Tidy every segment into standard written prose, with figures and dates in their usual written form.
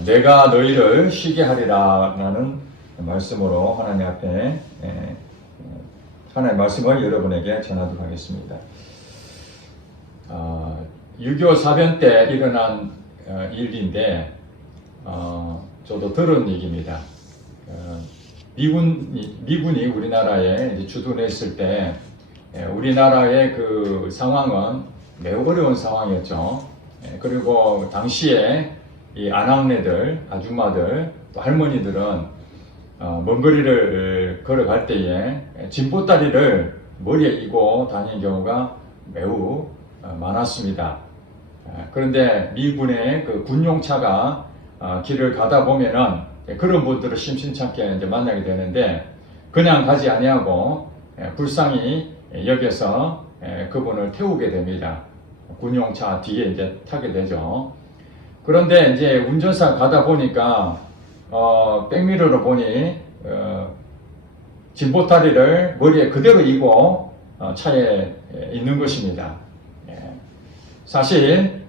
내가 너희를 쉬게 하리라 라는 말씀으로 하나님 앞에 하나님의 말씀을 여러분에게 전하도록 하겠습니다. 6.25 사변 때 일어난 일인데 저도 들은 얘기입니다. 미군이 우리나라에 이제 주둔했을 때 우리나라의 그 상황은 매우 어려운 상황이었죠. 그리고 당시에 이 아낙네들, 아줌마들, 또 할머니들은 먼 거리를 걸어갈 때에 진보다리를 머리에 이고 다니는 경우가 매우 많았습니다. 그런데 미군의 그 군용차가 길을 가다 보면은 그런 분들을 심심찮게 이제 만나게 되는데 그냥 가지 아니하고 불쌍히 여겨서 그분을 태우게 됩니다. 군용차 뒤에 이제 타게 되죠. 그런데 이제 운전사 가다 보니까 백미러로 보니 진보다리를 머리에 그대로 이고 차에 있는 것입니다. 사실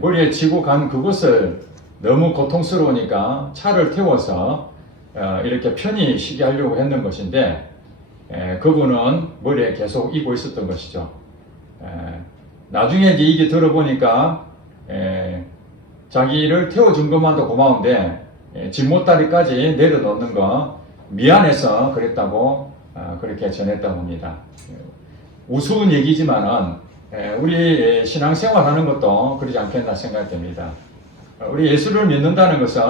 머리에 지고 간 그것을 너무 고통스러우니까 차를 태워서 이렇게 편히 쉬게 하려고 했는 것인데 그분은 머리에 계속 이고 있었던 것이죠. 나중에 이제 이게 들어보니까 자기를 태워준 것만도 고마운데 진모다리까지 내려놓는 거 미안해서 그랬다고 그렇게 전했다고 합니다. 우스운 얘기지만은 우리 신앙생활 하는 것도 그러지 않겠나 생각됩니다. 우리 예수를 믿는다는 것은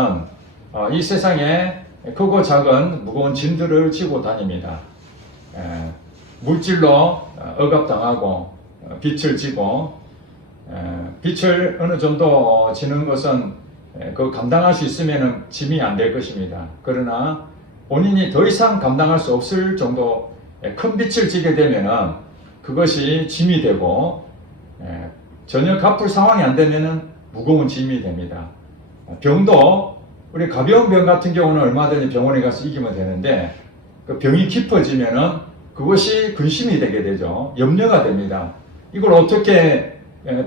이 세상에 크고 작은 무거운 짐들을 지고 다닙니다. 물질로 억압당하고 빚을 지고 빚을 어느 정도 지는 것은 그 감당할 수 있으면 짐이 안 될 것입니다. 그러나 본인이 더 이상 감당할 수 없을 정도 큰 빚을 지게 되면 그것이 짐이 되고 전혀 갚을 상황이 안 되면 무거운 짐이 됩니다. 병도 우리 가벼운 병 같은 경우는 얼마든지 병원에 가서 이기면 되는데 그 병이 깊어지면은 그것이 근심이 되게 되죠. 염려가 됩니다. 이걸 어떻게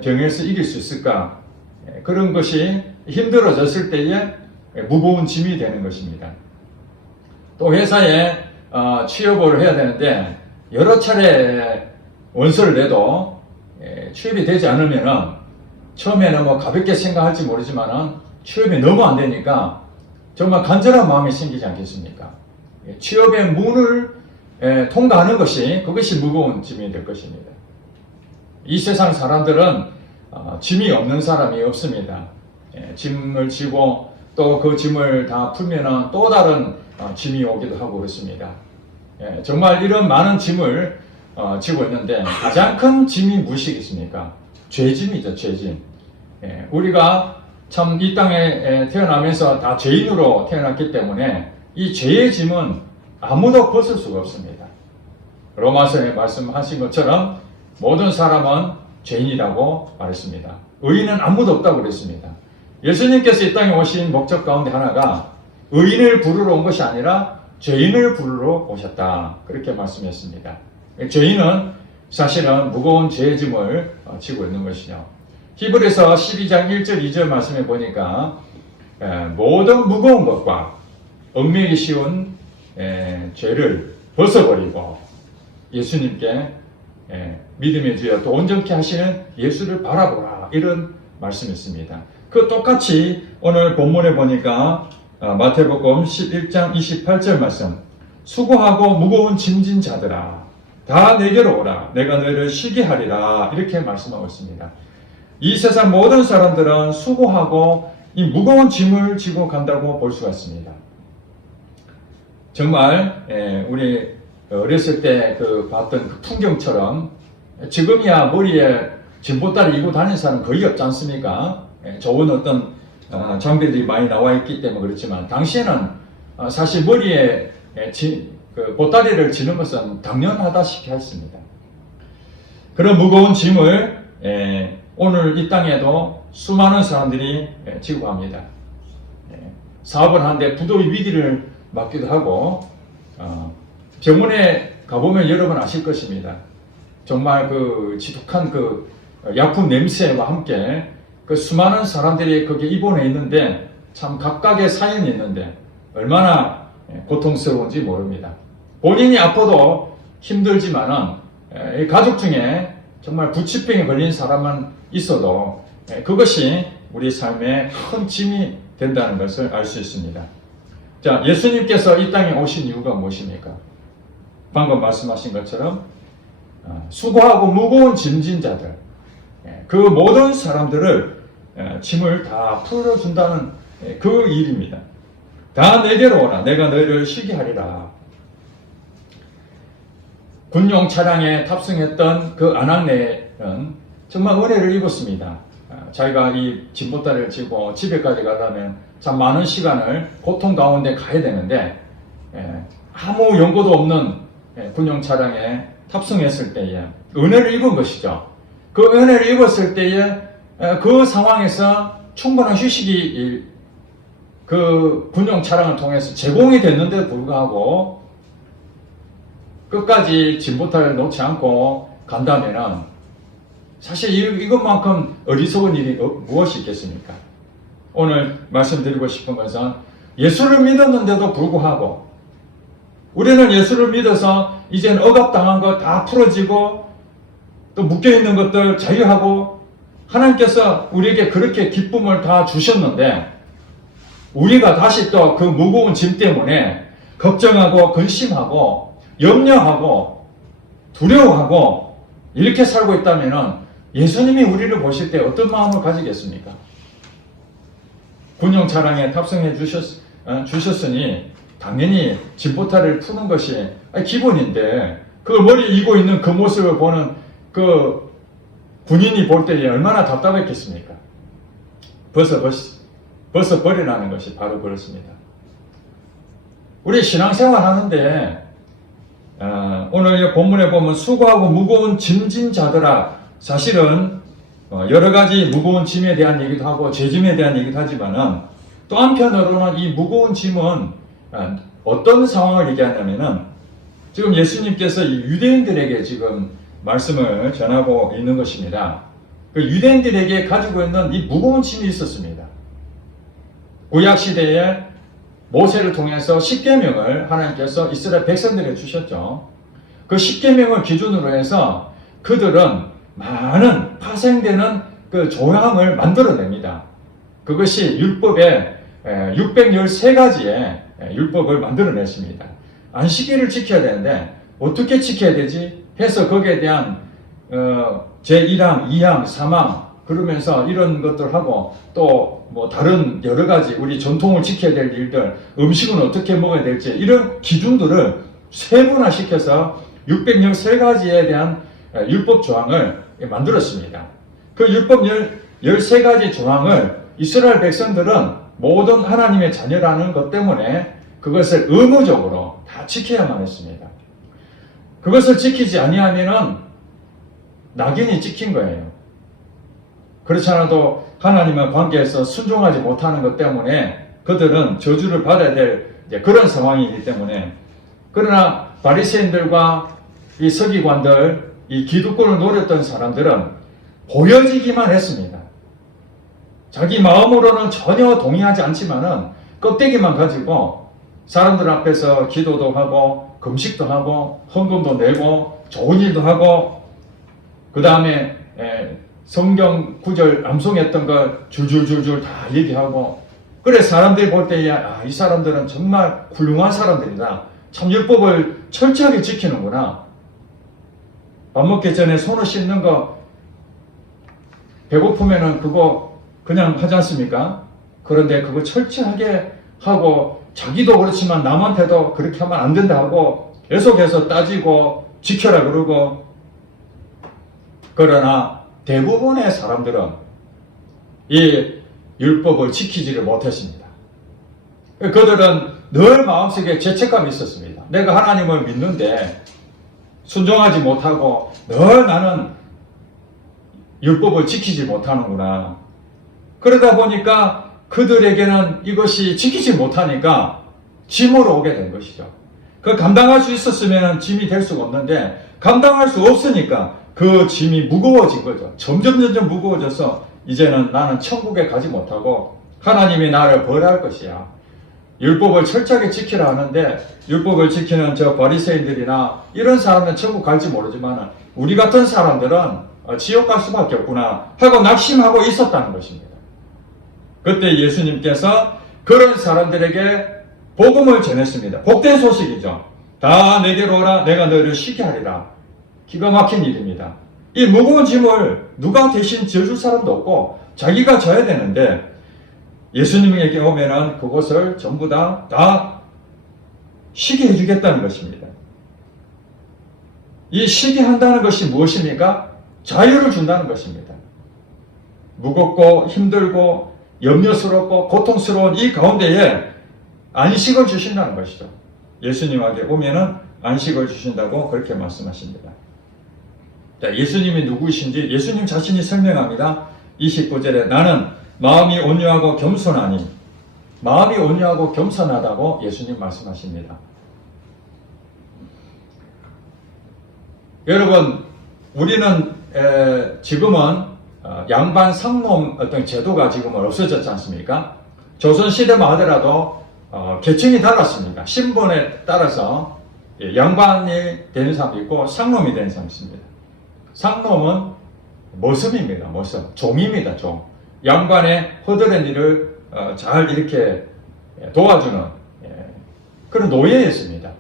병에서 이길 수 있을까? 그런 것이 힘들어졌을 때에 무거운 짐이 되는 것입니다. 또 회사에 취업을 해야 되는데 여러 차례 원서를 내도 취업이 되지 않으면은 처음에는 뭐 가볍게 생각할지 모르지만은 취업이 너무 안 되니까 정말 간절한 마음이 생기지 않겠습니까? 취업의 문을 통과하는 것이 그것이 무거운 짐이 될 것입니다. 이 세상 사람들은 짐이 없는 사람이 없습니다. 짐을 지고 또 그 짐을 다 풀면은 또 다른 짐이 오기도 하고 그렇습니다. 정말 이런 많은 짐을 지고 있는데 가장 큰 짐이 무엇이겠습니까? 죄짐이죠, 죄짐. 우리가 참 이 땅에 태어나면서 다 죄인으로 태어났기 때문에 이 죄의 짐은 아무도 벗을 수가 없습니다. 로마서에 말씀하신 것처럼 모든 사람은 죄인이라고 말했습니다. 의인은 아무도 없다고 그랬습니다. 예수님께서 이 땅에 오신 목적 가운데 하나가 의인을 부르러 온 것이 아니라 죄인을 부르러 오셨다. 그렇게 말씀했습니다. 죄인은 사실은 무거운 죄의 짐을 지고 있는 것이죠. 히브리서 12장 1절 2절 말씀해 보니까 모든 무거운 것과 얽매이기 쉬운 죄를 벗어버리고 예수님께 믿음의 주여 또 온전케 하시는 예수를 바라보라 이런 말씀이었습니다. 그 똑같이 오늘 본문에 보니까 마태복음 11장 28절 말씀 수고하고 무거운 짐진 자들아 다 내게로 오라 내가 너희를 쉬게 하리라 이렇게 말씀하고 있습니다. 이 세상 모든 사람들은 수고하고 이 무거운 짐을 지고 간다고 볼 수가 있습니다. 정말 우리 어렸을 때 그 봤던 그 풍경처럼 지금이야 머리에 짐보따리 이고 다니는 사람 거의 없지 않습니까? 좋은 어떤 장비들이 많이 나와 있기 때문에 그렇지만 당시에는 사실 머리에 그 보따리를 지는 것은 당연하다시피 했습니다. 그런 무거운 짐을 오늘 이 땅에도 수많은 사람들이 지고 갑니다. 사업을 하는데 부도의 위기를 맞기도 하고 병원에 가보면 여러분 아실 것입니다. 정말 그 지독한 그 약품 냄새와 함께 그 수많은 사람들이 거기에 입원해 있는데 참 각각의 사연이 있는데 얼마나 고통스러운지 모릅니다. 본인이 아파도 힘들지만은 가족 중에 정말 부치병에 걸린 사람만 있어도 그것이 우리 삶에 큰 짐이 된다는 것을 알 수 있습니다. 자, 예수님께서 이 땅에 오신 이유가 무엇입니까? 방금 말씀하신 것처럼 수고하고 무거운 짐진 자들, 그 모든 사람들을 짐을 다 풀어준다는 그 일입니다. 다 내게로 오라, 내가 너희를 쉬게 하리라. 군용 차량에 탑승했던 그 아낙네는 정말 은혜를 입었습니다. 자기가 이 짐보따리를 지고 집에까지 가려면 참 많은 시간을 고통 가운데 가야 되는데 아무 연고도 없는 군용 차량에 탑승했을 때에 은혜를 입은 것이죠. 그 은혜를 입었을 때에 그 상황에서 충분한 휴식이 그 군용 차량을 통해서 제공이 됐는데도 불구하고 끝까지 짐보따리를 놓지 않고 간다면은 사실 이것만큼 어리석은 일이 무엇이 있겠습니까? 오늘 말씀드리고 싶은 것은 예수를 믿었는데도 불구하고 우리는 예수를 믿어서 이제는 억압당한 것 다 풀어지고 또 묶여있는 것들 자유하고 하나님께서 우리에게 그렇게 기쁨을 다 주셨는데 우리가 다시 또 그 무거운 짐 때문에 걱정하고 근심하고 염려하고 두려워하고 이렇게 살고 있다면 예수님이 우리를 보실 때 어떤 마음을 가지겠습니까? 군용 차량에 탑승해 주셨으니 당연히 짐보따리를 푸는 것이 기본인데 그 머리에 이고 있는 그 모습을 보는 그 군인이 볼 때에 얼마나 답답했겠습니까? 벌써 버리라는 것이 바로 그렇습니다. 우리 신앙생활 하는데 오늘 본문에 보면 수고하고 무거운 짐진 자들아, 사실은 여러 가지 무거운 짐에 대한 얘기도 하고 죄짐에 대한 얘기도 하지만은 또 한편으로는 이 무거운 짐은 어떤 상황을 얘기하냐면은 지금 예수님께서 이 유대인들에게 지금 말씀을 전하고 있는 것입니다. 그 유대인들에게 가지고 있는 이 무거운 짐이 있었습니다. 구약 시대에 모세를 통해서 십계명을 하나님께서 이스라엘 백성들에게 주셨죠. 그 십계명을 기준으로 해서 그들은 많은 파생되는 그 조항을 만들어냅니다. 그것이 율법의 613가지의 율법을 만들어냈습니다. 안식일을 지켜야 되는데 어떻게 지켜야 되지? 해서 거기에 대한 제1항, 2항, 3항 그러면서 이런 것들 하고 또 뭐 다른 여러 가지 우리 전통을 지켜야 될 일들, 음식은 어떻게 먹어야 될지 이런 기준들을 세분화시켜서 613가지에 대한 율법 조항을 만들었습니다. 그 율법 13가지 조항을 이스라엘 백성들은 모든 하나님의 자녀라는 것 때문에 그것을 의무적으로 다 지켜야만 했습니다. 그것을 지키지 아니하면은 낙인이 찍힌 거예요. 그렇지 않아도 하나님과 관계에서 순종하지 못하는 것 때문에 그들은 저주를 받아야 될 그런 상황이기 때문에, 그러나 바리새인들과 이 서기관들, 이 기득권을 노렸던 사람들은 보여지기만 했습니다. 자기 마음으로는 전혀 동의하지 않지만은 껍데기만 가지고 사람들 앞에서 기도도 하고 금식도 하고 헌금도 내고 좋은 일도 하고 그 다음에 성경 구절 암송했던 걸 줄줄줄줄 다 얘기하고, 그래 사람들이 볼 때에 이 사람들은 정말 훌륭한 사람들이다. 참 율법을 철저하게 지키는구나. 밥 먹기 전에 손을 씻는 거 배고프면은 그거 그냥 하지 않습니까? 그런데 그거 철저하게 하고 자기도 그렇지만 남한테도 그렇게 하면 안 된다 하고 계속해서 따지고 지켜라 그러고, 그러나 대부분의 사람들은 이 율법을 지키지를 못했습니다. 그들은 늘 마음속에 죄책감이 있었습니다. 내가 하나님을 믿는데 순종하지 못하고 늘 나는 율법을 지키지 못하는구나. 그러다 보니까 그들에게는 이것이 지키지 못하니까 짐으로 오게 된 것이죠. 그 감당할 수 있었으면 짐이 될 수가 없는데 감당할 수 없으니까 그 짐이 무거워진 거죠. 점점 무거워져서 이제는 나는 천국에 가지 못하고 하나님이 나를 벌할 것이야. 율법을 철저하게 지키라 하는데 율법을 지키는 저 바리새인들이나 이런 사람은 천국 갈지 모르지만 우리 같은 사람들은 지옥 갈 수밖에 없구나 하고 낙심하고 있었다는 것입니다. 그때 예수님께서 그런 사람들에게 복음을 전했습니다. 복된 소식이죠. 다 내게로 오라, 내가 너희를 쉬게 하리라. 기가 막힌 일입니다. 이 무거운 짐을 누가 대신 져줄 사람도 없고 자기가 져야 되는데 예수님에게 오면은 그것을 전부 다 쉬게 해주겠다는 것입니다. 이 쉬게 한다는 것이 무엇입니까? 자유를 준다는 것입니다. 무겁고 힘들고 염려스럽고 고통스러운 이 가운데에 안식을 주신다는 것이죠. 예수님에게 오면은 안식을 주신다고 그렇게 말씀하십니다. 자, 예수님이 누구이신지 예수님 자신이 설명합니다. 29절에 나는 마음이 온유하고 겸손하니, 마음이 온유하고 겸손하다고 예수님 말씀하십니다. 여러분, 우리는 지금은 양반 상놈 어떤 제도가 지금은 없어졌지 않습니까? 조선시대만 하더라도 계층이 달랐습니다. 신분에 따라서 양반이 되는 사람도 있고 상놈이 되는 사람이 있습니다. 상놈은 머슴입니다. 머슴. 종입니다. 종. 양반의 허드렛 일을 잘 이렇게 도와주는 그런 노예였습니다.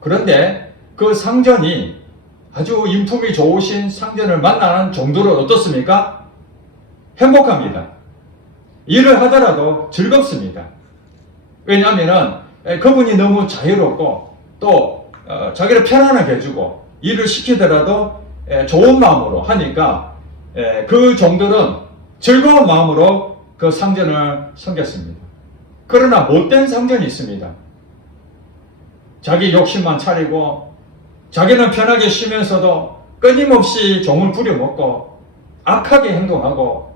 그런데 그 상전이 아주 인품이 좋으신 상전을 만나는 정도로 어떻습니까? 행복합니다. 일을 하더라도 즐겁습니다. 왜냐하면 그분이 너무 자유롭고 또 자기를 편안하게 해주고 일을 시키더라도 좋은 마음으로 하니까 그 종들은 즐거운 마음으로 그 상전을 섬겼습니다. 그러나 못된 상전이 있습니다. 자기 욕심만 차리고 자기는 편하게 쉬면서도 끊임없이 종을 부려먹고 악하게 행동하고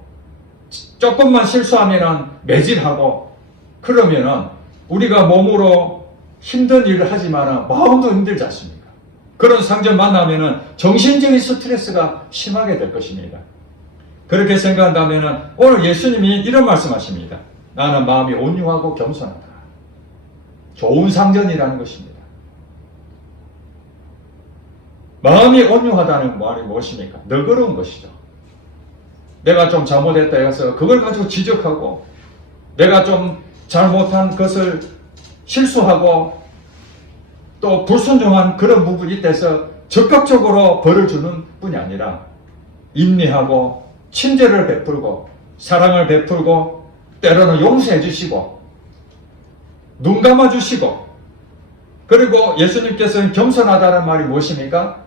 조금만 실수하면 매질하고 그러면은 우리가 몸으로 힘든 일을 하지만 마음도 힘들지 않습니까? 그런 상전 만나면은 정신적인 스트레스가 심하게 될 것입니다. 그렇게 생각한다면 오늘 예수님이 이런 말씀하십니다. 나는 마음이 온유하고 겸손하다. 좋은 상전이라는 것입니다. 마음이 온유하다는 말이 무엇입니까? 너그러운 것이죠. 내가 좀 잘못했다 해서 그걸 가지고 지적하고 내가 좀 잘못한 것을 실수하고 또 불순종한 그런 부분이 있다해서 적극적으로 벌을 주는 뿐이 아니라 인내하고 친절을 베풀고 사랑을 베풀고 때로는 용서해 주시고 눈 감아 주시고 그리고 예수님께서는 겸손하다는 말이 무엇입니까?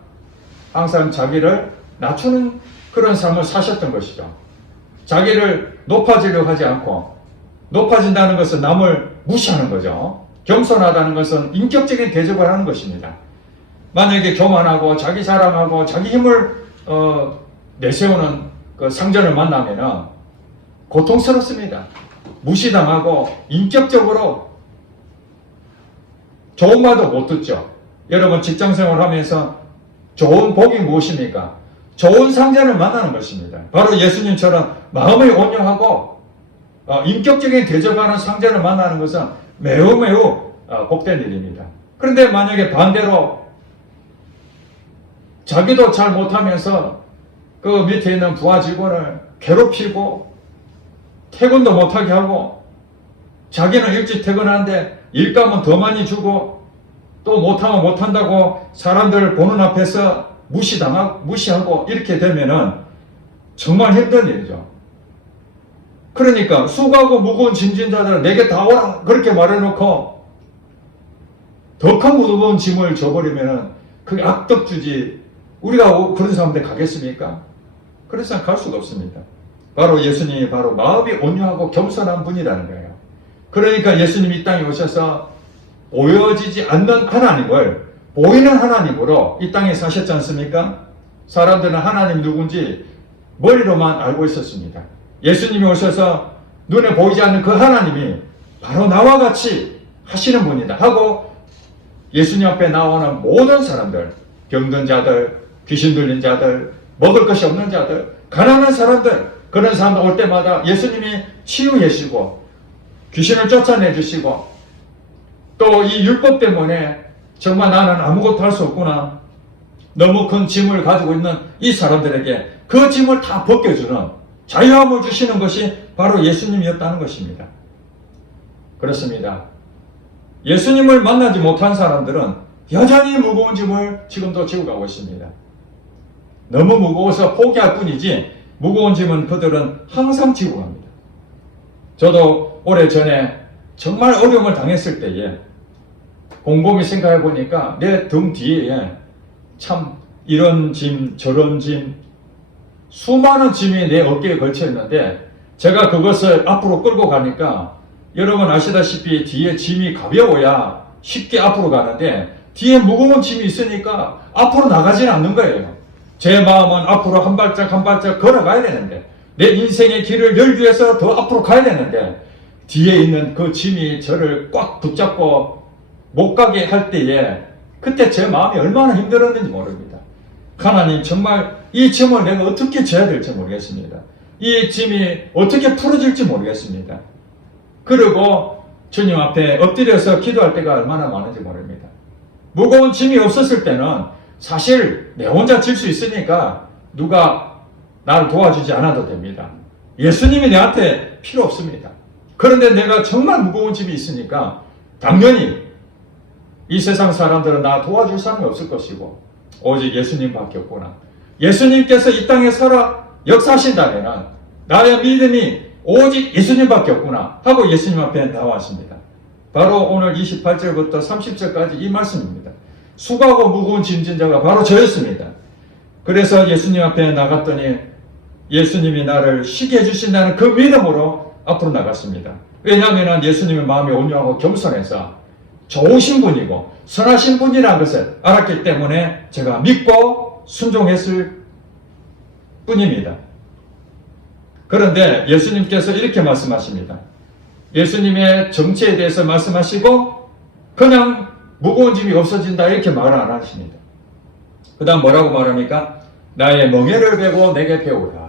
항상 자기를 낮추는 그런 삶을 사셨던 것이죠. 자기를 높아지려고 하지 않고 높아진다는 것은 남을 무시하는 거죠. 겸손하다는 것은 인격적인 대접을 하는 것입니다. 만약에 교만하고 자기 자랑하고 자기 힘을 내세우는 그 상전을 만나면 고통스럽습니다. 무시당하고 인격적으로 좋은 말도 못 듣죠. 여러분 직장생활 하면서 좋은 복이 무엇입니까? 좋은 상전을 만나는 것입니다. 바로 예수님처럼 마음이 온유하고 인격적인 대접하는 상전을 만나는 것은 매우 복된 일입니다. 그런데 만약에 반대로 자기도 잘 못하면서 그 밑에 있는 부하 직원을 괴롭히고 퇴근도 못하게 하고 자기는 일찍 퇴근하는데 일감은 더 많이 주고 또 못하면 못한다고 사람들 보는 앞에서 무시하고 이렇게 되면은 정말 힘든 일이죠. 그러니까 수고하고 무거운 짐진 자들은 내게 다 오라 그렇게 말해놓고 더 큰 무거운 짐을 줘버리면은 그게 악덕주지 우리가 그런 사람들 가겠습니까? 그래서 갈 수가 없습니다. 바로 예수님이 바로 마음이 온유하고 겸손한 분이라는 거예요. 그러니까 예수님이 이 땅에 오셔서 보여지지 않는 하나님을 보이는 하나님으로 이 땅에 사셨지 않습니까? 사람들은 하나님 누군지 머리로만 알고 있었습니다. 예수님이 오셔서 눈에 보이지 않는 그 하나님이 바로 나와 같이 하시는 분이다 하고 예수님 앞에 나오는 모든 사람들, 병든 자들, 귀신 들린 자들, 먹을 것이 없는 자들, 가난한 사람들, 그런 사람들 올 때마다 예수님이 치유하시고 귀신을 쫓아내 주시고 또 이 율법 때문에 정말 나는 아무것도 할 수 없구나. 너무 큰 짐을 가지고 있는 이 사람들에게 그 짐을 다 벗겨주는 자유함을 주시는 것이 바로 예수님이었다는 것입니다. 그렇습니다. 예수님을 만나지 못한 사람들은 여전히 무거운 짐을 지금도 지고 가고 있습니다. 너무 무거워서 포기할 뿐이지 무거운 짐은 그들은 항상 지고 갑니다. 저도 오래전에 정말 어려움을 당했을 때에 곰곰이 생각해 보니까 내 등 뒤에 참 이런 짐 저런 짐 수많은 짐이 내 어깨에 걸쳐 있는데 제가 그것을 앞으로 끌고 가니까 여러분 아시다시피 뒤에 짐이 가벼워야 쉽게 앞으로 가는데 뒤에 무거운 짐이 있으니까 앞으로 나가지는 않는 거예요. 제 마음은 앞으로 한 발짝 한 발짝 걸어가야 되는데 내 인생의 길을 열기 위해서 더 앞으로 가야 되는데 뒤에 있는 그 짐이 저를 꽉 붙잡고 못 가게 할 때에 그때 제 마음이 얼마나 힘들었는지 모릅니다. 하나님 정말 이 짐을 내가 어떻게 져야 될지 모르겠습니다. 이 짐이 어떻게 풀어질지 모르겠습니다. 그리고 주님 앞에 엎드려서 기도할 때가 얼마나 많은지 모릅니다. 무거운 짐이 없었을 때는 사실 내 혼자 질 수 있으니까 누가 나를 도와주지 않아도 됩니다. 예수님이 내한테 필요 없습니다. 그런데 내가 정말 무거운 짐이 있으니까 당연히 이 세상 사람들은 나 도와줄 사람이 없을 것이고 오직 예수님밖에 없구나. 예수님께서 이 땅에 살아 역사하신다면 나의 믿음이 오직 예수님밖에 없구나 하고 예수님 앞에 나왔습니다. 바로 오늘 28절부터 30절까지 이 말씀입니다. 수고하고 무거운 짐진 자가 바로 저였습니다. 그래서 예수님 앞에 나갔더니 예수님이 나를 쉬게 해주신다는 그 믿음으로 앞으로 나갔습니다. 왜냐하면 예수님의 마음이 온유하고 겸손해서 좋으신 분이고 선하신 분이라는 것을 알았기 때문에 제가 믿고 순종했을 뿐입니다. 그런데 예수님께서 이렇게 말씀하십니다. 예수님의 정체에 대해서 말씀하시고 그냥 무거운 짐이 없어진다 이렇게 말을 안 하십니다. 그 다음 뭐라고 말합니까? 나의 멍에를 베고 내게 배우라.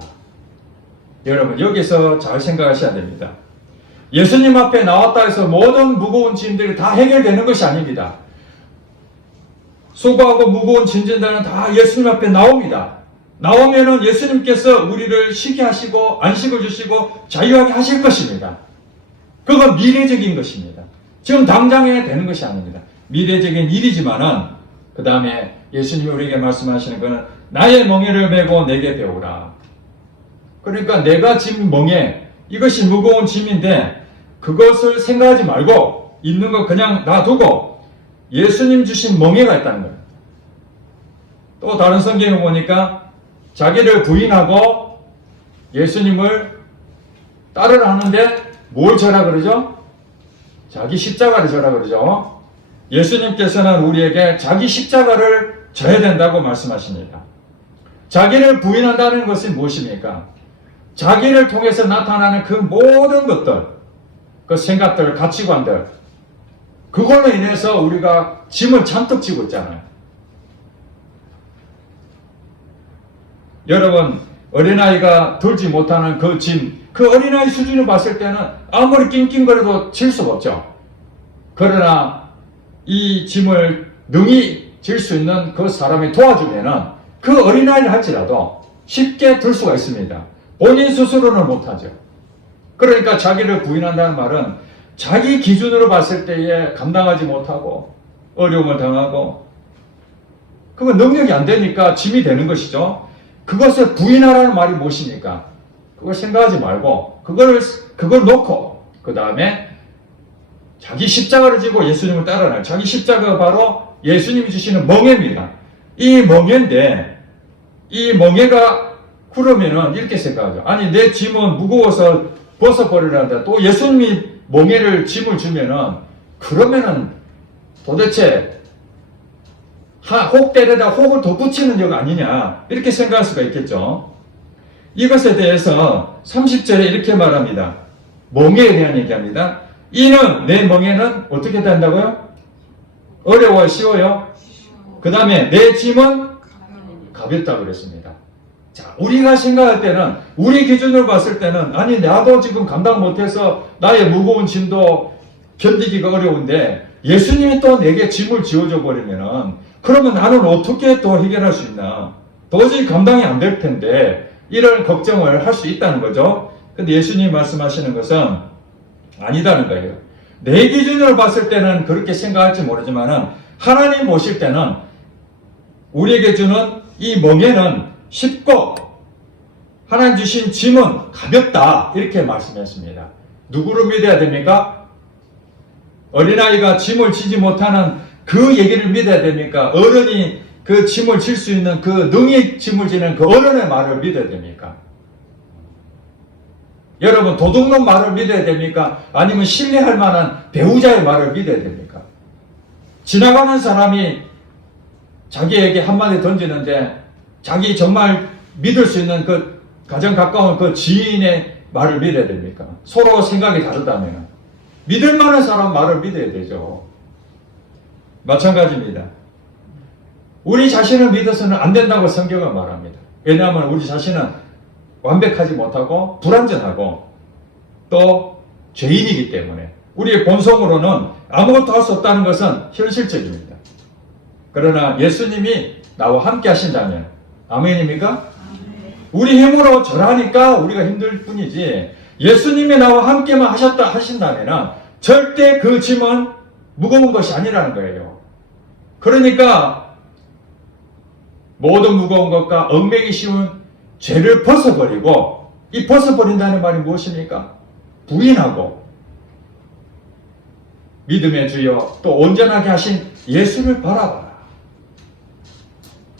여러분 여기서 잘 생각하셔야 됩니다. 예수님 앞에 나왔다 해서 모든 무거운 짐들이 다 해결되는 것이 아닙니다. 수고하고 무거운 짐진자는 다 예수님 앞에 나옵니다. 나오면은 예수님께서 우리를 쉬게 하시고 안식을 주시고 자유하게 하실 것입니다. 그건 미래적인 것입니다. 지금 당장에 되는 것이 아닙니다. 미래적인 일이지만은 그 다음에 예수님이 우리에게 말씀하시는 것은 나의 멍에를 메고 내게 배우라. 그러니까 내가 짐 멍에 이것이 무거운 짐인데 그것을 생각하지 말고 있는 거 그냥 놔두고 예수님 주신 멍에가 있다는 거예요. 또 다른 성경에 보니까 자기를 부인하고 예수님을 따르라 하는데 뭘 져라 그러죠? 자기 십자가를 져라 그러죠. 예수님께서는 우리에게 자기 십자가를 져야 된다고 말씀하십니다. 자기를 부인한다는 것은 무엇입니까? 자기를 통해서 나타나는 그 모든 것들, 그 생각들, 가치관들, 그걸로 인해서 우리가 짐을 잔뜩 지고 있잖아요. 여러분, 어린아이가 들지 못하는 그 짐, 그 어린아이 수준을 봤을 때는 아무리 낑낑거려도 질 수가 없죠. 그러나 이 짐을 능히 질 수 있는 그 사람이 도와주면은 그 어린아이를 할지라도 쉽게 들 수가 있습니다. 본인 스스로는 못하죠. 그러니까 자기를 부인한다는 말은 자기 기준으로 봤을 때에 감당하지 못하고 어려움을 당하고 그건 능력이 안 되니까 짐이 되는 것이죠. 그것을 부인하라는 말이 무엇입니까? 그걸 생각하지 말고 그걸 놓고 그 다음에 자기 십자가를 지고 예수님을 따라가요. 자기 십자가가 바로 예수님이 주시는 멍에입니다. 이 멍에인데 이 멍에가 그러면은 이렇게 생각하죠. 아니 내 짐은 무거워서 벗어버리라는데 또 예수님이 멍에를 짐을 주면은 그러면은 도대체 혹대에다 혹을 더 붙이는 역 아니냐 이렇게 생각할 수가 있겠죠. 이것에 대해서 30절에 이렇게 말합니다. 멍에에 대한 얘기합니다. 이는 내 멍에는 어떻게 된다고요? 어려워요? 쉬워요? 그 다음에 내 짐은 가볍다고 그랬습니다. 자, 우리가 생각할 때는, 우리 기준으로 봤을 때는, 아니, 나도 지금 감당 못해서 나의 무거운 짐도 견디기가 어려운데, 예수님이 또 내게 짐을 지어줘 버리면은, 그러면 나는 어떻게 또 해결할 수 있나? 도저히 감당이 안 될 텐데, 이런 걱정을 할 수 있다는 거죠. 근데 예수님이 말씀하시는 것은 아니다는 거예요. 내 기준으로 봤을 때는 그렇게 생각할지 모르지만은, 하나님 보실 때는 우리에게 주는 이 멍에는 쉽고 하나님 주신 짐은 가볍다, 이렇게 말씀했습니다. 누구를 믿어야 됩니까? 어린아이가 짐을 지지 못하는 그 얘기를 믿어야 됩니까? 어른이 그 짐을 질 수 있는, 그 능히 짐을 지는 그 어른의 말을 믿어야 됩니까? 여러분, 도둑놈 말을 믿어야 됩니까? 아니면 신뢰할 만한 배우자의 말을 믿어야 됩니까? 지나가는 사람이 자기에게 한마디 던지는데, 자기 정말 믿을 수 있는 그 가장 가까운 그 지인의 말을 믿어야 됩니까? 서로 생각이 다르다면 믿을 만한 사람 말을 믿어야 되죠. 마찬가지입니다. 우리 자신을 믿어서는 안 된다고 성경은 말합니다. 왜냐하면 우리 자신은 완벽하지 못하고 불완전하고 또 죄인이기 때문에 우리의 본성으로는 아무것도 할 수 없다는 것은 현실적입니다. 그러나 예수님이 나와 함께 하신다면, 아멘입니까? 우리 힘으로 절하니까 우리가 힘들 뿐이지, 예수님이 나와 함께만 하신다면 절대 그 짐은 무거운 것이 아니라는 거예요. 그러니까 모든 무거운 것과 얽매기 쉬운 죄를 벗어버리고, 이 벗어버린다는 말이 무엇입니까? 부인하고 믿음의 주여 또 온전하게 하신 예수를 바라봐라.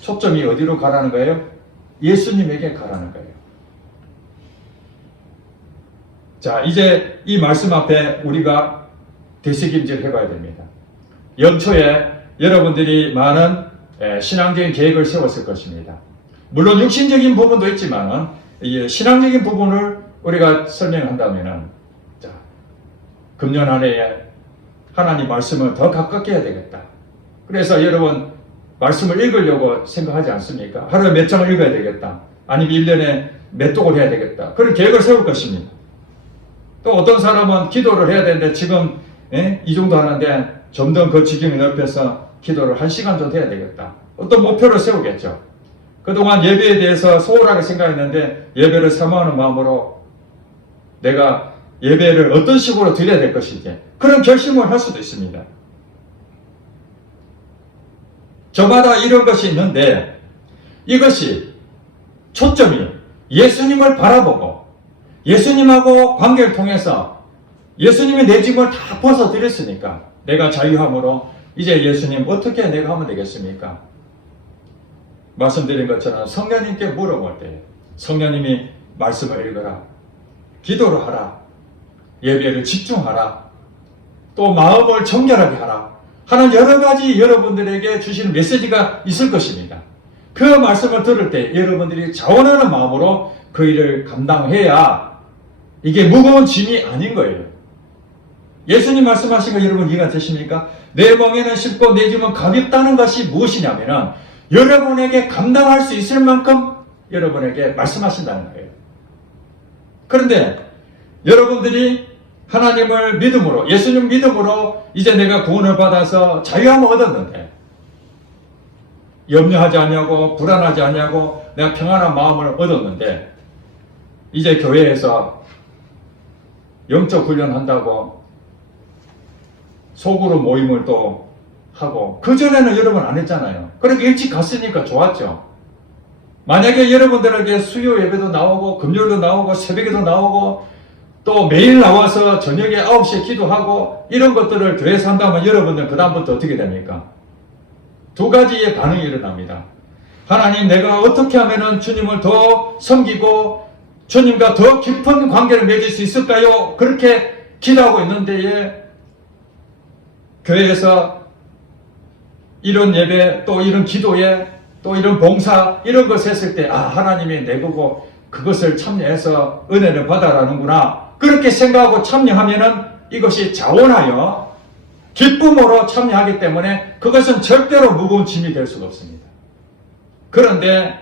초점이 어디로 가라는 거예요? 예수님에게 가라는 거예요. 자, 이제 이 말씀 앞에 우리가 되새김질 해봐야 됩니다. 연초에 여러분들이 많은 신앙적인 계획을 세웠을 것입니다. 물론 육신적인 부분도 있지만 신앙적인 부분을 우리가 설명한다면, 자, 금년 한 해에 하나님 말씀을 더 가깝게 해야 되겠다. 그래서 여러분 말씀을 읽으려고 생각하지 않습니까? 하루에 몇 장을 읽어야 되겠다. 아니면 1년에 몇 독을 해야 되겠다. 그런 계획을 세울 것입니다. 또 어떤 사람은 기도를 해야 되는데 지금 이 정도 하는데 좀 더 그 지경이 넓혀서 기도를 1시간 정도 해야 되겠다. 어떤 목표를 세우겠죠. 그동안 예배에 대해서 소홀하게 생각했는데 예배를 사모하는 마음으로 내가 예배를 어떤 식으로 드려야 될 것인지 그런 결심을 할 수도 있습니다. 저마다 이런 것이 있는데 이것이 초점이 예수님을 바라보고 예수님하고 관계를 통해서 예수님이 내 짐을 다 벗어드렸으니까 내가 자유함으로 이제 예수님 어떻게 내가 하면 되겠습니까? 말씀드린 것처럼 성령님께 물어볼 때 성령님이 말씀을 읽어라, 기도를 하라, 예배를 집중하라, 또 마음을 정결하게 하라 하는 여러 가지 여러분들에게 주시는 메시지가 있을 것입니다. 그 말씀을 들을 때 여러분들이 자원하는 마음으로 그 일을 감당해야 이게 무거운 짐이 아닌 거예요. 예수님 말씀하신 거 여러분 이해가 되십니까? 내 멍에는 쉽고 내 짐은 가볍다는 것이 무엇이냐면 여러분에게 감당할 수 있을 만큼 여러분에게 말씀하신다는 거예요. 그런데 여러분들이 하나님을 믿음으로, 예수님 믿음으로 이제 내가 구원을 받아서 자유함을 얻었는데 염려하지 않냐고 불안하지 않냐고 내가 평안한 마음을 얻었는데 이제 교회에서 영적 훈련한다고 속으로 모임을 또 하고 그전에는 여러분 안 했잖아요. 그렇게 일찍 갔으니까 좋았죠. 만약에 여러분들에게 수요 예배도 나오고 금요일도 나오고 새벽에도 나오고 또 매일 나와서 저녁에 9시에 기도하고 이런 것들을 교회에서 한다면 여러분들 그 다음부터 어떻게 됩니까? 두 가지의 반응이 일어납니다. 하나님, 내가 어떻게 하면 주님을 더 섬기고 주님과 더 깊은 관계를 맺을 수 있을까요? 그렇게 기도하고 있는데 교회에서 이런 예배 또 이런 기도에 또 이런 봉사 이런 것을 했을 때 하나님이 내보고 그것을 참여해서 은혜를 받아라는구나 그렇게 생각하고 참여하면은 이것이 자원하여 기쁨으로 참여하기 때문에 그것은 절대로 무거운 짐이 될 수가 없습니다. 그런데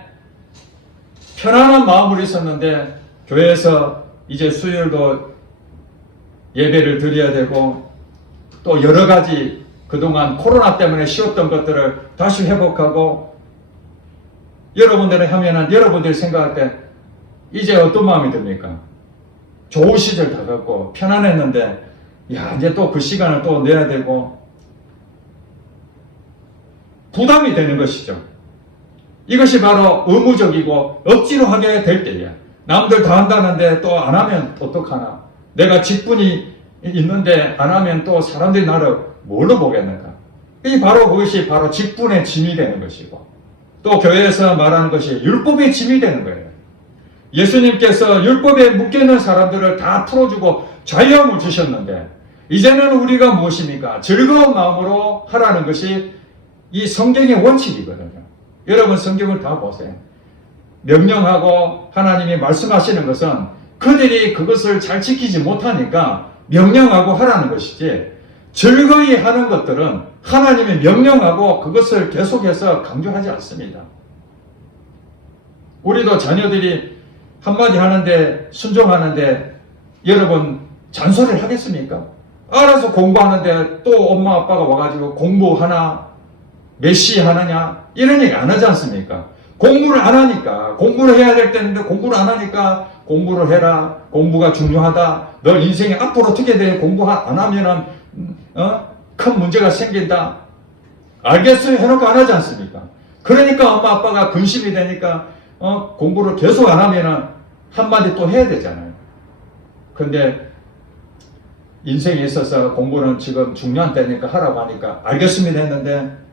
편안한 마음으로 있었는데 교회에서 이제 수요일도 예배를 드려야 되고 또 여러 가지 그동안 코로나 때문에 쉬었던 것들을 다시 회복하고 여러분들은 하면은 여러분들이 생각할 때 이제 어떤 마음이 듭니까? 좋은 시절 다 갖고 편안했는데 야 이제 또 그 시간을 또 내야 되고 부담이 되는 것이죠. 이것이 바로 의무적이고 억지로 하게 될 때야. 남들 다 한다는데 또 안 하면 어떡하나. 내가 직분이 있는데 안 하면 또 사람들이 나를 뭘로 보겠는가. 이 바로 그것이 바로 직분의 짐이 되는 것이고 또 교회에서 말하는 것이 율법의 짐이 되는 거예요. 예수님께서 율법에 묶여있는 사람들을 다 풀어주고 자유함을 주셨는데 이제는 우리가 무엇입니까? 즐거운 마음으로 하라는 것이 이 성경의 원칙이거든요. 여러분 성경을 다 보세요. 명령하고 하나님이 말씀하시는 것은 그들이 그것을 잘 지키지 못하니까 명령하고 하라는 것이지 즐거이 하는 것들은 하나님이 명령하고 그것을 계속해서 강조하지 않습니다. 우리도 자녀들이 한마디 하는데 순종하는데 여러분 잔소리를 하겠습니까? 알아서 공부하는데 또 엄마 아빠가 와가지고 공부하나 몇 시에 하느냐 이런 얘기 안 하지 않습니까? 공부를 안 하니까 공부를 해야 될 때인데 공부를 안 하니까 공부를 해라. 공부가 중요하다. 너 인생에 앞으로 어떻게 돼? 공부 안 하면은 큰 문제가 생긴다. 알겠어요. 해놓고 안 하지 않습니까? 그러니까 엄마 아빠가 근심이 되니까 공부를 계속 안 하면은 한마디 또 해야 되잖아요. 근데 인생에 있어서 공부는 지금 중요한 때니까 하라고 하니까 알겠습니다 했는데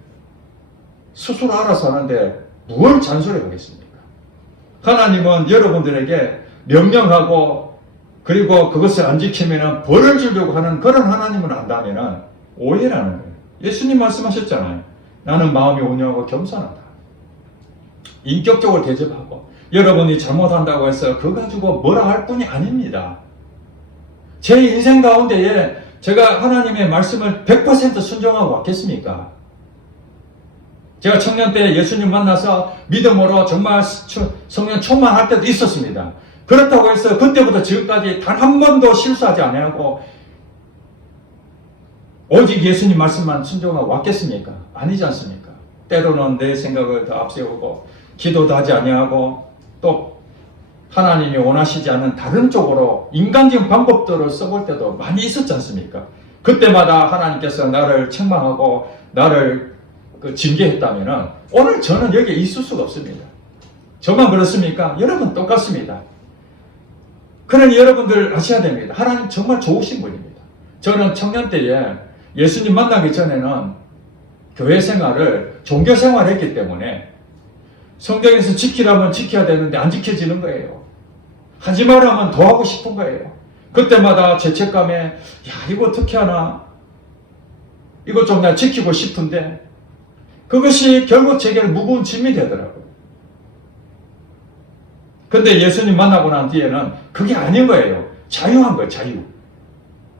스스로 알아서 하는데 뭘 잔소리 하겠습니까? 하나님은 여러분들에게 명령하고 그리고 그것을 안 지키면 벌을 주려고 하는 그런 하나님을 안다면 오해라는 거예요. 예수님 말씀하셨잖아요. 나는 마음이 온유하고 겸손하다. 인격적으로 대접하고 여러분이 잘못한다고 해서 그거 가지고 뭐라 할 뿐이 아닙니다. 제 인생 가운데에 제가 하나님의 말씀을 100% 순종하고 왔겠습니까? 제가 청년 때 예수님 만나서 믿음으로 정말 성령 충만할 때도 있었습니다. 그렇다고 해서 그때부터 지금까지 단 한 번도 실수하지 아니하고 오직 예수님 말씀만 순종하고 왔겠습니까? 아니지 않습니까? 때로는 내 생각을 더 앞세우고 기도도 하지 아니하고 또 하나님이 원하시지 않는 다른 쪽으로 인간적인 방법들을 써볼 때도 많이 있었지 않습니까? 그때마다 하나님께서 나를 책망하고 나를 징계했다면 오늘 저는 여기에 있을 수가 없습니다. 저만 그렇습니까? 여러분 똑같습니다. 그러니 여러분들 아셔야 됩니다. 하나님 정말 좋으신 분입니다. 저는 청년 때에 예수님 만나기 전에는 교회 생활을 종교 생활을 했기 때문에 성경에서 지키라면 지켜야 되는데 안 지켜지는 거예요. 하지 말라면 더 하고 싶은 거예요. 그때마다 죄책감에 야 이거 어떻게 하나 이거 좀 내가 지키고 싶은데 그것이 결국 제게는 무거운 짐이 되더라고요. 근데 예수님 만나고 난 뒤에는 그게 아닌 거예요. 자유한 거예요. 자유.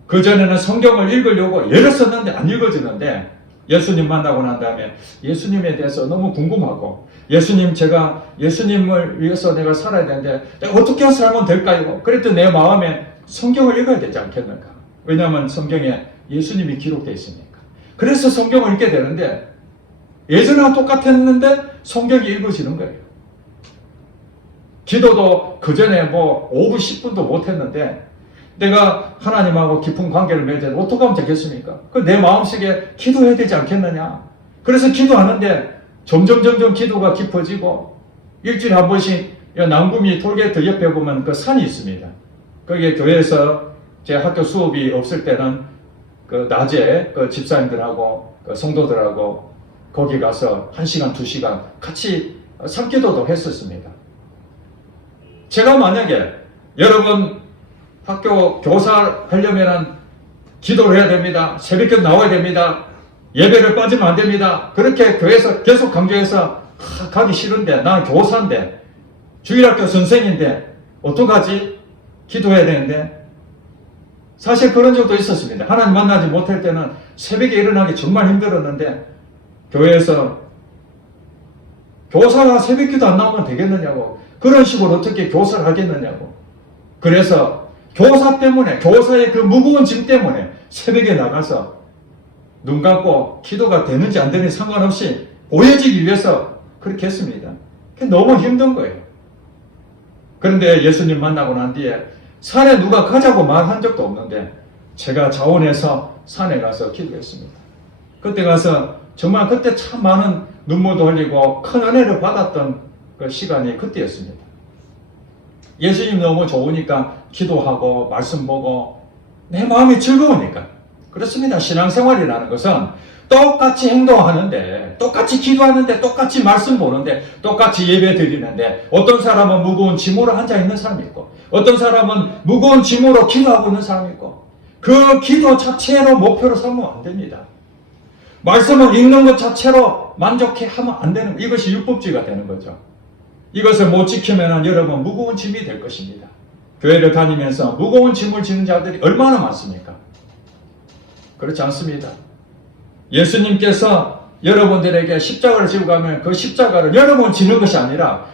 그전에는 성경을 읽으려고 애를 썼는데 안 읽어지는데 예수님 만나고 난 다음에 예수님에 대해서 너무 궁금하고 예수님 제가 예수님을 위해서 내가 살아야 되는데 내가 어떻게 살면 될까요? 그랬더니 내 마음에 성경을 읽어야 되지 않겠는가? 왜냐하면 성경에 예수님이 기록되어 있으니까. 그래서 성경을 읽게 되는데 예전과 똑같았는데 성경이 읽어지는 거예요. 기도도 그전에 뭐 5분 10분도 못했는데 내가 하나님하고 깊은 관계를 맺어야 어떻게 하면 되겠습니까? 내 마음속에 기도해야 되지 않겠느냐? 그래서 기도하는데 점점 기도가 깊어지고 일주일에 한 번씩 남구미 톨게이트 옆에 보면 그 산이 있습니다. 거기에 교회에서 제 학교 수업이 없을 때는 그 낮에 그 집사님들하고 그 성도들하고 거기 가서 1시간, 2시간 같이 산기도도 했었습니다. 제가 만약에 여러분 학교 교사 하려면 기도를 해야 됩니다. 새벽기도 나와야 됩니다. 예배를 빠지면 안 됩니다. 그렇게 교회에서 계속 강조해서 가기 싫은데 나는 교사인데 주일학교 선생인데 어떡하지? 기도해야 되는데 사실 그런 적도 있었습니다. 하나님 만나지 못할 때는 새벽에 일어나기 정말 힘들었는데 교회에서 교사가 새벽기도 안 나오면 되겠느냐고 그런 식으로 어떻게 교사를 하겠느냐고. 그래서 교사 때문에, 교사의 그 무거운 짐 때문에 새벽에 나가서 눈 감고 기도가 되는지 안 되는지 상관없이 보여지기 위해서 그렇게 했습니다. 너무 힘든 거예요. 그런데 예수님 만나고 난 뒤에 산에 누가 가자고 말한 적도 없는데 제가 자원해서 산에 가서 기도했습니다. 그때 가서 정말 그때 참 많은 눈물도 흘리고 큰 은혜를 받았던 그 시간이 그때였습니다. 예수님 너무 좋으니까 기도하고 말씀 보고 내 마음이 즐거우니까. 그렇습니다. 신앙생활이라는 것은 똑같이 행동하는데, 똑같이 기도하는데, 똑같이 말씀 보는데, 똑같이 예배 드리는데, 어떤 사람은 무거운 짐으로 앉아있는 사람이 있고, 어떤 사람은 무거운 짐으로 기도하고 있는 사람이 있고, 그 기도 자체로 목표로 삼으면 안 됩니다. 말씀을 읽는 것 자체로 만족해 하면 안 되는, 이것이 율법주의가 되는 거죠. 이것을 못 지키면 여러분 무거운 짐이 될 것입니다. 교회를 다니면서 무거운 짐을 지는 자들이 얼마나 많습니까? 그렇지 않습니다. 예수님께서 여러분들에게 십자가를 지고 가면 그 십자가를 여러분 지는 것이 아니라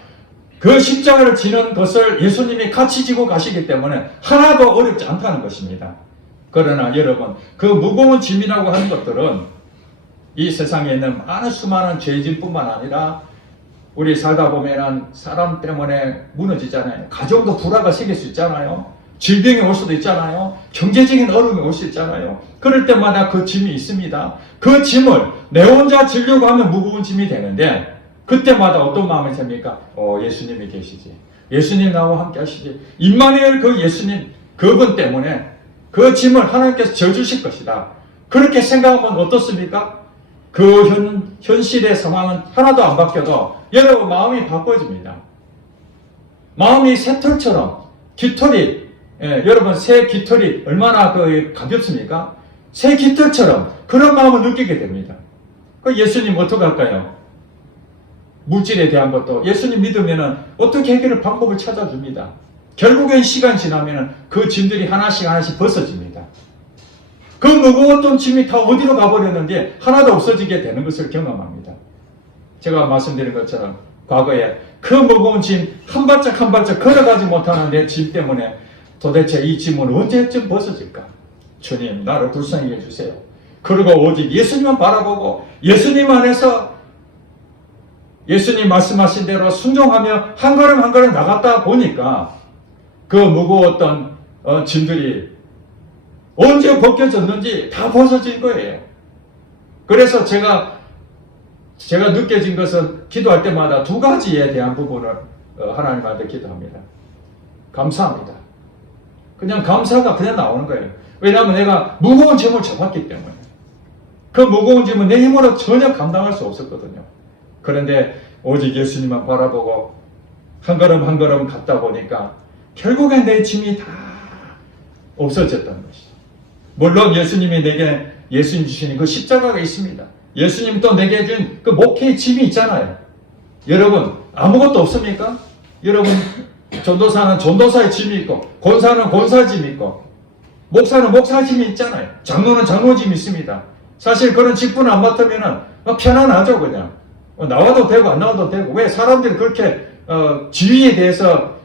그 십자가를 지는 것을 예수님이 같이 지고 가시기 때문에 하나도 어렵지 않다는 것입니다. 그러나 여러분, 그 무거운 짐이라고 하는 것들은 이 세상에 있는 많은 수많은 죄짐뿐만 아니라 우리 살다 보면 사람 때문에 무너지잖아요. 가정도 불화가 생길 수 있잖아요. 질병이 올 수도 있잖아요. 경제적인 어려움이 올 수 있잖아요. 그럴 때마다 그 짐이 있습니다. 그 짐을 내 혼자 지려고 하면 무거운 짐이 되는데 그때마다 어떤 마음이 듭니까? 예수님이 계시지. 예수님 나와 함께 하시지. 임마누엘 그 예수님 그분 때문에 그 짐을 하나님께서 져주실 것이다. 그렇게 생각하면 어떻습니까? 그 현실의 상황은 하나도 안 바뀌어도 여러분 마음이 바꿔집니다. 마음이 새털처럼 깃털이 여러분 새 깃털이 얼마나 가볍습니까? 새 깃털처럼 그런 마음을 느끼게 됩니다. 그 예수님 어떻게 할까요? 물질에 대한 것도 예수님 믿으면 어떻게 해결할 방법을 찾아줍니다. 결국엔 시간 지나면 그 짐들이 하나씩 하나씩 벗어집니다. 그 무거웠던 짐이 다 어디로 가버렸는데 하나도 없어지게 되는 것을 경험합니다. 제가 말씀드린 것처럼 과거에 그 무거운 짐 한 발짝 한 발짝 걸어가지 못하는 내 짐 때문에 도대체 이 짐은 언제쯤 벗어질까? 주님 나를 불쌍히 해주세요. 그리고 오직 예수님만 바라보고 예수님 안에서 예수님 말씀하신 대로 순종하며 한 걸음 한 걸음 나갔다 보니까 그 무거웠던 짐들이 언제 벗겨졌는지 다 벗어진 거예요. 그래서 제가 느껴진 것은 기도할 때마다 두 가지에 대한 부분을 하나님한테 기도합니다. 감사합니다. 그냥 감사가 그냥 나오는 거예요. 왜냐하면 내가 무거운 짐을 져봤기 때문에. 그 무거운 짐은 내 힘으로 전혀 감당할 수 없었거든요. 그런데 오직 예수님만 바라보고 한 걸음 한 걸음 갔다 보니까 결국엔 내 짐이 다 없어졌다는 것이죠. 물론 예수님이 내게 예수님 주시는 그 십자가가 있습니다. 예수님 또 내게 준 그 목회의 짐이 있잖아요. 여러분 아무것도 없습니까? 여러분 전도사는 전도사의 짐이 있고 권사는 권사 짐이 있고 목사는 목사 짐이 있잖아요. 장로는 장로 짐이 있습니다. 사실 그런 직분을 안 맡으면 편안하죠. 그냥 나와도 되고 안 나와도 되고. 왜 사람들이 그렇게 지위에 대해서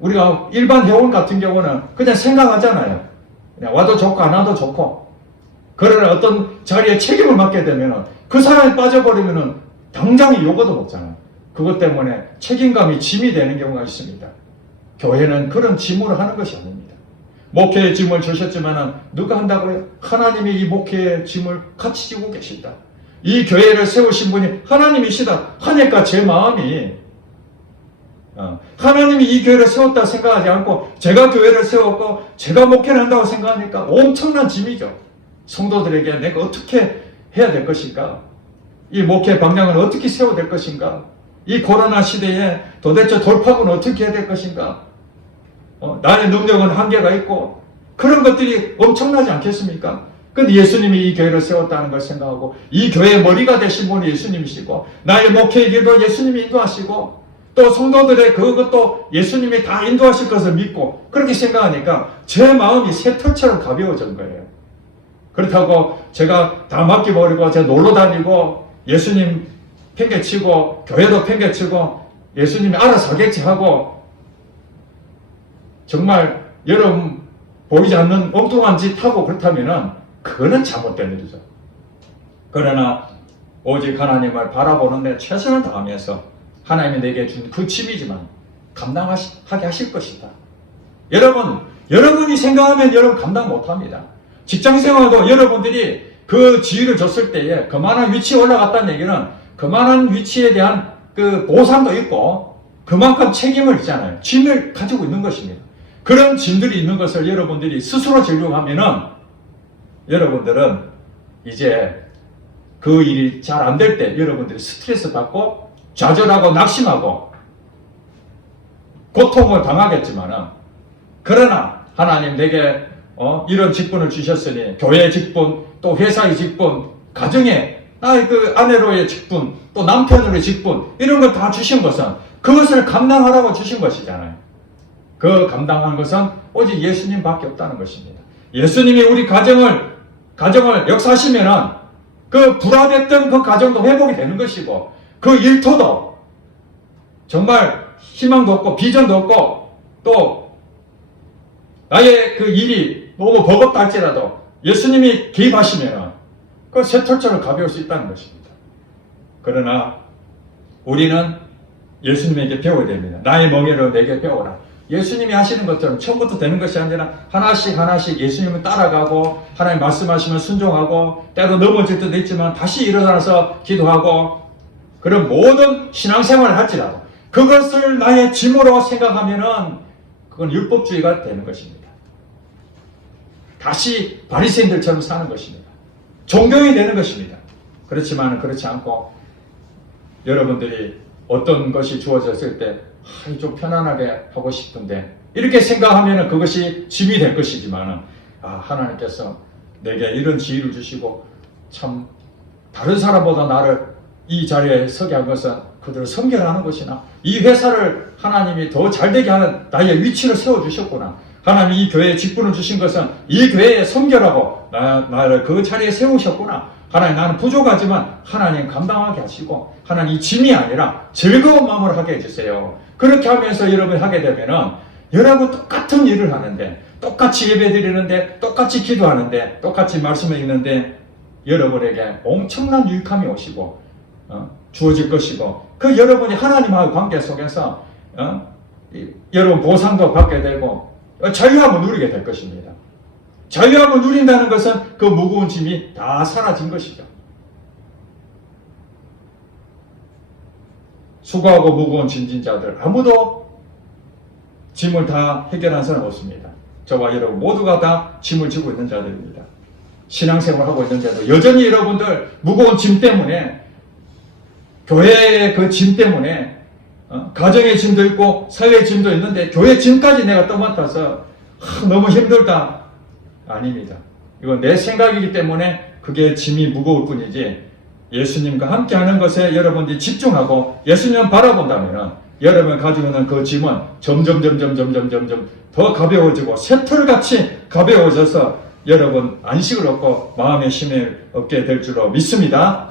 우리가 일반 회원 같은 경우는 그냥 생각하잖아요. 그냥 와도 좋고 안 와도 좋고. 그러나 어떤 자리에 책임을 맡게 되면 그 사람이 빠져버리면 당장에 요거도 먹잖아요. 그것 때문에 책임감이 짐이 되는 경우가 있습니다. 교회는 그런 짐으로 하는 것이 아닙니다. 목회의 짐을 주셨지만 누가 한다고요? 하나님이 이 목회의 짐을 같이 지고 계신다. 이 교회를 세우신 분이 하나님이시다 하니까 제 마음이 하나님이 이 교회를 세웠다 생각하지 않고 제가 교회를 세웠고 제가 목회를 한다고 생각하니까 엄청난 짐이죠. 성도들에게 내가 어떻게 해야 될 것인가? 이 목회 방향을 어떻게 세워야 될 것인가? 이 코로나 시대에 도대체 돌파구는 어떻게 해야 될 것인가? 나의 능력은 한계가 있고 그런 것들이 엄청나지 않겠습니까? 근데 예수님이 이 교회를 세웠다는 걸 생각하고 이 교회의 머리가 되신 분이 예수님이시고 나의 목회의 길도 예수님이 인도하시고 또 성도들의 그것도 예수님이 다 인도하실 것을 믿고 그렇게 생각하니까 제 마음이 새털처럼 가벼워진 거예요. 그렇다고 제가 다 맡겨버리고 제가 놀러 다니고 예수님 팽개치고 교회도 팽개치고 예수님이 알아서 하겠지 하고 정말 여러분 보이지 않는 엉뚱한 짓 하고 그렇다면은 그거는 잘못된 일이죠. 그러나 오직 하나님을 바라보는 데 최선을 다하면서 하나님이 내게 준 그 짐이지만 감당하게 하실 것이다. 여러분이 생각하면 여러분 감당 못합니다. 직장생활도 여러분들이 그 지위를 줬을 때에 그만한 위치에 올라갔다는 얘기는 그만한 위치에 대한 그 보상도 있고 그만큼 책임을 있잖아요. 짐을 가지고 있는 것입니다. 그런 짐들이 있는 것을 여러분들이 스스로 적용하면은 여러분들은 이제 그 일이 잘 안 될 때 여러분들이 스트레스 받고 좌절하고 낙심하고 고통을 당하겠지만은 그러나 하나님 내게 이런 직분을 주셨으니 교회의 직분, 또 회사의 직분, 가정의 나의 그 아내로의 직분, 또 남편으로의 직분 이런 걸 다 주신 것은 그것을 감당하라고 주신 것이잖아요. 그 감당하는 것은 오직 예수님밖에 없다는 것입니다. 예수님이 우리 가정을 역사하시면은 그 불화됐던 그 가정도 회복이 되는 것이고 그 일터도 정말 희망도 없고 비전도 없고 또 나의 그 일이 너무 버겁다 할지라도 예수님이 개입하시면 그 쇠털처럼 가벼울 수 있다는 것입니다. 그러나 우리는 예수님에게 배워야 됩니다. 나의 멍에를 내게 배워라. 예수님이 하시는 것처럼 처음부터 되는 것이 아니라 하나씩 예수님을 따라가고 하나님 말씀하시면 순종하고 때로 넘어질 때도 있지만 다시 일어나서 기도하고 그런 모든 신앙생활을 할지라도 그것을 나의 짐으로 생각하면은 그건 율법주의가 되는 것입니다. 다시 바리새인들처럼 사는 것입니다. 존경이 되는 것입니다. 그렇지만 그렇지 않고 여러분들이 어떤 것이 주어졌을 때 좀 편안하게 하고 싶은데 이렇게 생각하면 그것이 짐이 될 것이지만 하나님께서 내게 이런 지위를 주시고 참 다른 사람보다 나를 이 자리에 서게 한 것은 그들을 섬겨라는 것이나 이 회사를 하나님이 더 잘되게 하는 나의 위치를 세워주셨구나. 하나님이 이 교회에 직분을 주신 것은 이 교회에 섬겨라고 나를 그 자리에 세우셨구나. 하나님 나는 부족하지만 하나님 감당하게 하시고 하나님 이 짐이 아니라 즐거운 마음으로 하게 해주세요. 그렇게 하면서 여러분이 하게 되면은 여러분 똑같은 일을 하는데 똑같이 예배 드리는데 똑같이 기도하는데 똑같이 말씀을 읽는데 여러분에게 엄청난 유익함이 오시고 주어질 것이고 그 여러분이 하나님하고 관계 속에서 여러분 보상도 받게 되고 자유함을 누리게 될 것입니다. 자유함을 누린다는 것은 그 무거운 짐이 다 사라진 것이죠. 수고하고 무거운 짐진 자들 아무도 짐을 다 해결한 사람 없습니다. 저와 여러분 모두가 다 짐을 지고 있는 자들입니다. 신앙생활하고 있는 자들 여전히 여러분들 무거운 짐 때문에 교회의 그 짐 때문에 가정의 짐도 있고 사회의 짐도 있는데 교회 짐까지 내가 떠맡아서 너무 힘들다. 아닙니다. 이건 내 생각이기 때문에 그게 짐이 무거울 뿐이지 예수님과 함께하는 것에 여러분들이 집중하고 예수님을 바라본다면 여러분 가지고 있는 그 짐은 점점 더 가벼워지고 쇠털같이 가벼워져서 여러분 안식을 얻고 마음의 힘을 얻게 될 줄로 믿습니다.